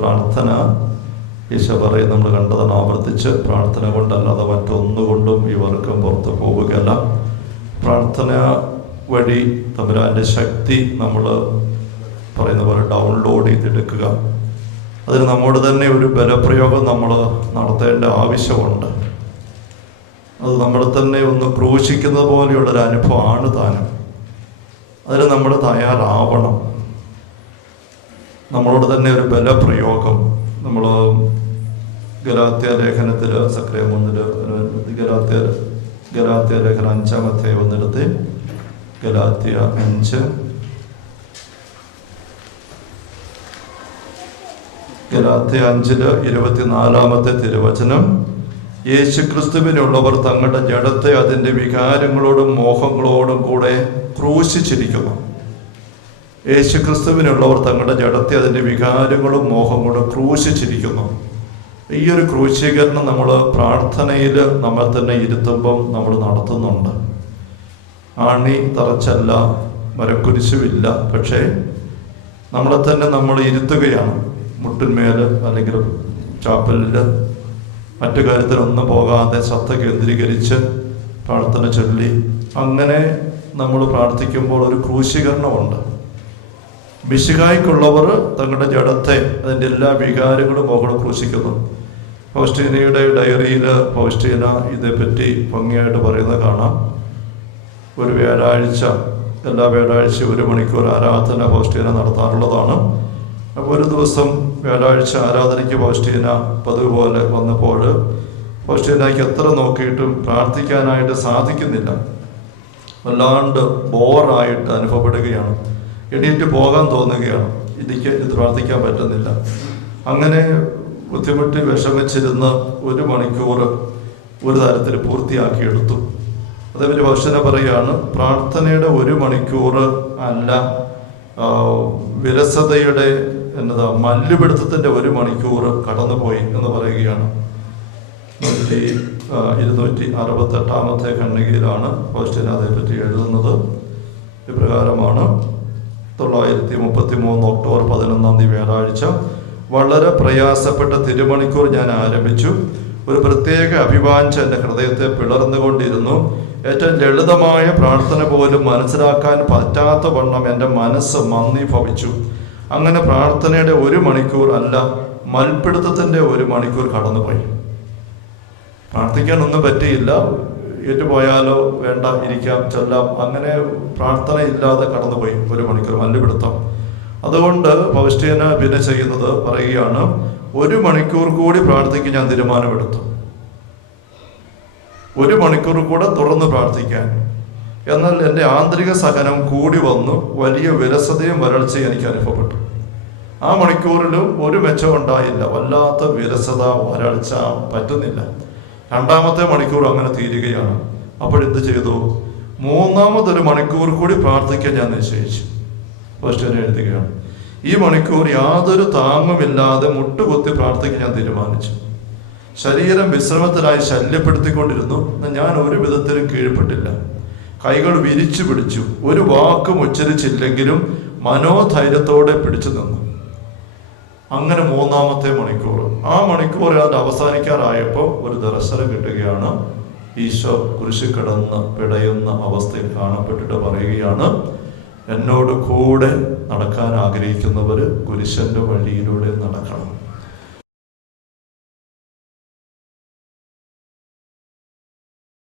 പ്രാർത്ഥന ഈശോ പറയും, നമ്മൾ കണ്ടതാണ്, ആവർത്തിച്ച് പ്രാർത്ഥന കൊണ്ടല്ലാതെ മറ്റൊന്നുകൊണ്ടും ഈ വർക്കം പുറത്ത് പോവുകയല്ല. പ്രാർത്ഥന വഴി തമ്പുരാൻ്റെ ശക്തി നമ്മൾ പറയുന്ന പോലെ ഡൗൺലോഡ് ചെയ്തെടുക്കുക. അതിന് നമ്മോട് തന്നെ ഒരു ബലപ്രയോഗം നമ്മൾ നടത്തേണ്ട ആവശ്യമുണ്ട്. അത് നമ്മളെ തന്നെ ഒന്ന് ക്രൂശിക്കുന്നത് പോലെയുള്ളൊരു അനുഭവമാണ് താനും. അതിന് നമ്മൾ തയ്യാറാവണം. നമ്മളോട് തന്നെ ഒരു ബലപ്രയോഗം. നമ്മൾ ഗലാത്യ ലേഖനത്തിൽ സക്രിയ 3 ഗലാത്യ ലേഖനം 5-ാമത്തെ ഒന്നെടുത്ത് ഗലാത്യ 5 ഗലാത്യ 5:24 തിരുവചനം, യേശുക്രിസ്തുവിനുള്ളവർ തങ്ങളുടെ ജഡത്തെ അതിൻ്റെ വികാരങ്ങളോടും മോഹങ്ങളോടും കൂടെ ക്രൂശിച്ചിരിക്കുന്നു. യേശുക്രിസ്തുവിനുള്ളവർ തങ്ങളുടെ ജഡത്തെ അതിൻ്റെ വികാരങ്ങളും മോഹങ്ങളും ക്രൂശിച്ചിരിക്കുന്നു. ഈ ഒരു ക്രൂശീകരണം നമ്മൾ പ്രാർത്ഥനയിൽ നമ്മൾ തന്നെ ഇരുത്തുമ്പം നമ്മൾ നടത്തുന്നുണ്ട്. ആണി തറച്ചല്ല, മരക്കുരിശുമില്ല, പക്ഷേ നമ്മളെ തന്നെ നമ്മൾ ഇരുത്തുകയാണ്. മുട്ടിന്മേൽ അല്ലെങ്കിൽ ചാപ്പലിൽ മറ്റു കാര്യത്തിലൊന്നും പോകാതെ ശ്രദ്ധ കേന്ദ്രീകരിച്ച് പ്രാർത്ഥന ചൊല്ലി അങ്ങനെ നമ്മൾ പ്രാർത്ഥിക്കുമ്പോൾ ഒരു ക്രൂശീകരണമുണ്ട്. മിശിഹായ്ക്കുള്ളവർ തങ്ങളുടെ ജഡത്തെ അതിൻ്റെ എല്ലാ വികാരങ്ങളും മോഹങ്ങളും ക്രൂശിക്കുന്നു. ഫൗസ്റ്റീനയുടെ ഡയറിയിൽ ഫൗസ്റ്റീന ഇതേപ്പറ്റി ഭംഗിയായിട്ട് പറയുന്നത് കാണാം. ഒരു വ്യാഴാഴ്ച, എല്ലാ വ്യാഴാഴ്ചയും 1 മണിക്കൂർ ആരാധന ഫൗസ്റ്റീന നടത്താറുള്ളതാണ്. അപ്പോൾ ഒരു ദിവസം വ്യാഴാഴ്ച ആരാധനയ്ക്ക് ഫൗസ്റ്റീന പതിവ് പോലെ വന്നപ്പോൾ ഫൗസ്റ്റീനയ്ക്ക് എത്ര നോക്കിയിട്ടും പ്രാർത്ഥിക്കാനായിട്ട് സാധിക്കുന്നില്ല. വല്ലാണ്ട് ബോറായിട്ട് അനുഭവപ്പെടുകയാണ്. എണീറ്റ് പോകാൻ തോന്നുകയാണ്. ഇത് പ്രാർത്ഥിക്കാൻ പറ്റുന്നില്ല. അങ്ങനെ ബുദ്ധിമുട്ടി വിഷമിച്ചിരുന്ന് 1 മണിക്കൂർ ഒരു തരത്തിൽ പൂർത്തിയാക്കിയെടുത്തു. അതേപോലെ ഭക്ഷണ പറയുകയാണ്, പ്രാർത്ഥനയുടെ 1 മണിക്കൂർ അല്ല, വിരസതയുടെ മല്ലുപിടുത്തത്തിൻ്റെ 1 മണിക്കൂർ കടന്നുപോയി എന്ന് പറയുകയാണ്. 268 ഖണ്ഡികയിലാണ് ഫൗസ്റ്റീന അതേപ്പറ്റി എഴുതുന്നത്. ഇപ്രകാരമാണ്: 1933 ഒക്ടോബർ 11 വ്യാഴാഴ്ച വളരെ പ്രയാസപ്പെട്ട തിരുമണിക്കൂർ ഞാൻ ആരംഭിച്ചു. ഒരു പ്രത്യേക അഭിവാഞ്ച എൻ്റെ ഹൃദയത്തെ പിളർന്നുകൊണ്ടിരുന്നു. ഏറ്റവും ലളിതമായ പ്രാർത്ഥന പോലും മനസ്സിലാക്കാൻ പറ്റാത്ത വണ്ണം എൻ്റെ മനസ്സ് മന്ദീഭവിച്ചു. അങ്ങനെ പ്രാർത്ഥനയുടെ 1 മണിക്കൂർ അല്ല, മൽപ്പിടുത്തത്തിൻ്റെ 1 മണിക്കൂർ കടന്നുപോയി. പ്രാർത്ഥിക്കാനൊന്നും പറ്റിയില്ല. ഏറ്റുപോയാലോ, വേണ്ട, ഇരിക്കാം, ചൊല്ലാം, അങ്ങനെ പ്രാർത്ഥന ഇല്ലാതെ കടന്നുപോയി 1 മണിക്കൂർ മല്ലുപിടുത്തം. അതുകൊണ്ട് ഫൗസ്റ്റീന പിന്നെ ചെയ്യുന്നത് പറയുകയാണ്, 1 മണിക്കൂർ കൂടി പ്രാർത്ഥിക്കാൻ ഞാൻ തീരുമാനമെടുത്തു. 1 മണിക്കൂർ കൂടെ തുടർന്ന് പ്രാർത്ഥിക്കാൻ. എന്നാൽ എൻ്റെ ആന്തരിക സഹനം കൂടി വന്നു. വലിയ വിരസതയും വരൾച്ചയും എനിക്ക് അനുഭവപ്പെട്ടു. ആ മണിക്കൂറിലും ഒരു മെച്ചം ഉണ്ടായില്ല. വല്ലാത്ത വിരസത, വരൾച്ച, പറ്റുന്നില്ല. 2ാമത്തെ മണിക്കൂർ അങ്ങനെ തീരുകയാണ്. അപ്പോഴെന്ത് ചെയ്തു? 3ാമതൊരു മണിക്കൂർ കൂടി പ്രാർത്ഥിക്കാൻ ഞാൻ നിശ്ചയിച്ചു. ഫസ്റ്റ് എഴുതുകയാണ്, ഈ മണിക്കൂർ യാതൊരു താങ്ങുമില്ലാതെ മുട്ടുകുത്തി പ്രാർത്ഥിക്കാൻ ഞാൻ തീരുമാനിച്ചു. ശരീരം വിശ്രമത്തിനായി ശല്യപ്പെടുത്തിക്കൊണ്ടിരുന്നു. ഞാൻ ഒരു വിധത്തിലും കീഴ്പ്പെട്ടില്ല. കൈകൾ വിരിച്ചു പിടിച്ചു. ഒരു വാക്കും ഉച്ചരിച്ചില്ലെങ്കിലും മനോധൈര്യത്തോടെ പിടിച്ചു നിന്നു. അങ്ങനെ 3ാമത്തെ മണിക്കൂർ, ആ മണിക്കൂർ അത് അവസാനിക്കാറായപ്പോൾ ഒരു ദർശനം കിട്ടുകയാണ്. ഈശോ കുരിശിൽ കിടന്ന് പിടയുന്ന അവസ്ഥയിൽ കാണപ്പെട്ടിട്ട് പറയുകയാണ്, എന്നോട് കൂടെ നടക്കാൻ ആഗ്രഹിക്കുന്നവർ കുരിശന്റെ വഴിയിലൂടെ നടക്കണം.